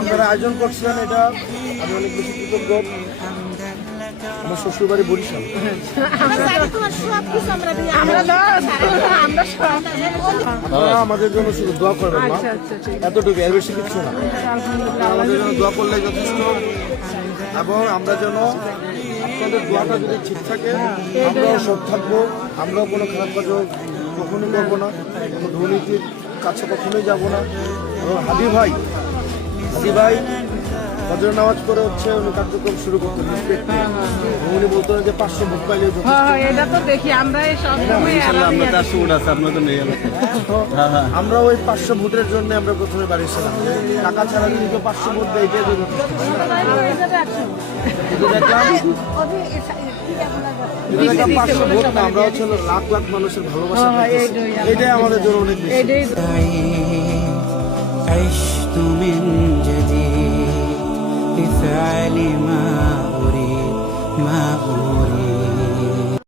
আপনারা আয়োজন করছিলেন, এটা আমি অনেক বেশি কৃতজ্ঞ। আমার শ্বশুর বাড়ি বরিশাল। আপনারা আমাদের জন্য শুধু দোয়া করবেন না, এতটুকু, এর বেশি কিছু না। আমাদের জন্য দোয়া করলে যথেষ্ট, এবং আমরা যেন আপনাদের দোয়াটা যদি ঠিক থাকে আমরাও সব থাকবো, আমরাও কোনো খারাপ কাজও কখনোই করবো না, কোনো দুর্নীতির কাছে কখনোই যাবো না। এবং হাদি ভাই ফজর নামাজ পড়ে হচ্ছে উনি কার্যক্রম শুরু করতেন। উনি বলতেন যে 500 ভোট পাইলে এটা তো দেখি আমরা আমরা ওই 500 ভোটের জন্য আমরা প্রথমে বাড়িয়েছিলাম, টাকা ছাড়া যদি কেউ 500 ভোট দেয় এটাই দেখলাম 500 ভোট না, আমরা হচ্ছে লাখ লাখ মানুষের ভালোবাসা, এটাই আমাদের জন্য অনেক বেশি। عشت من جديد لفعل ما